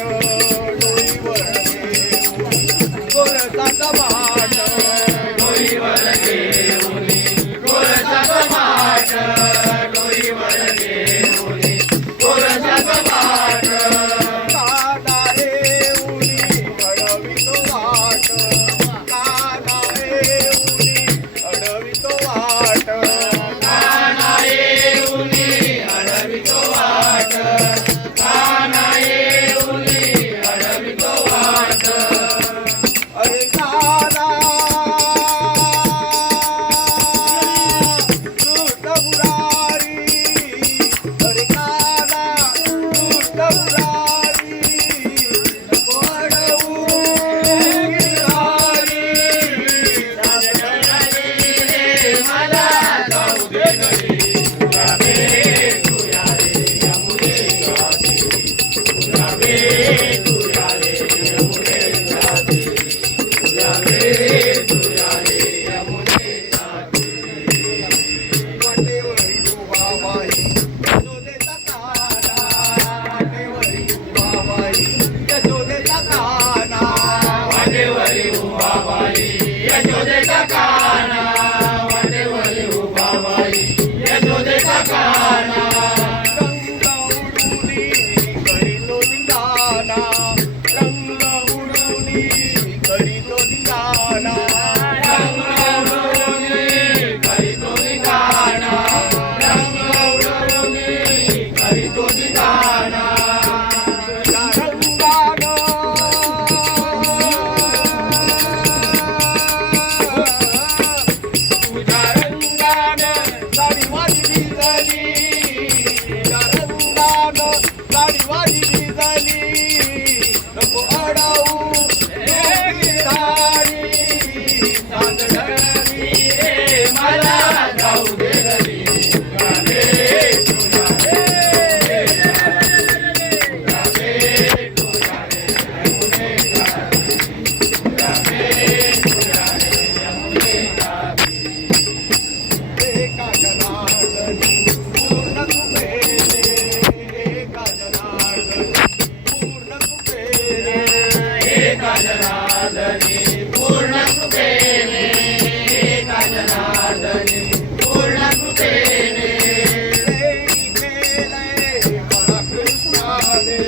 डोईवर घेऊन गोरसाचा माठ डोईवर घेऊन गोरसाचा माठ डोईवर घेऊन गोरसाचा माठ काना येऊनी अडवितो वाट काना येऊनी अडवितो वाट काना येऊनी अडवितो वाट काना येऊनी अडवितो वाट अरे काना दुष्ट मुरारी अरे काना दुष्ट मुरारी नको अडवू गिरधारी सासरवाडी रे मला जाऊ दे घरी तुला भेटूया रे यमुने जाती तुला भेटूया रे यमुने जाती तुला भेटूया रे यमुने जाती वाटेवरी उभाबाई यशोदेचा काना वाटेवरी उभाबाई यशोदेचा काना वाटेवरी उभाबाई यशोदेचा काना वाटेवरी उभाबाई यशोदेचा काना रंग उडूनी करीतो धिंगाणा रंग उडूनी करीतो धिंगाणा रंग उडूनी करीतो धिंगाणा रंग उडूनी करीतो धिंगाणा तुझ्या रंगानं तुझ्या रंगानं साडी माझी भिजली तुझ्या रंगानं साडी माझी भिजली नको अडवू गिरधारी सासरवाडी रे मला जाऊ दे घरी तुला भेटूया रे तुला भेटूया रे यमुने जाती तुला भेटूया रे यमुने जाती एका जनार्दनी पूर्ण कृपेने एका जनार्दनी पूर्ण कृपेने एका जनार्दनी पूर्ण कृपेने एका जनार्दनी पूर्ण कृपेने प्रेमी केले मला कृष्णाने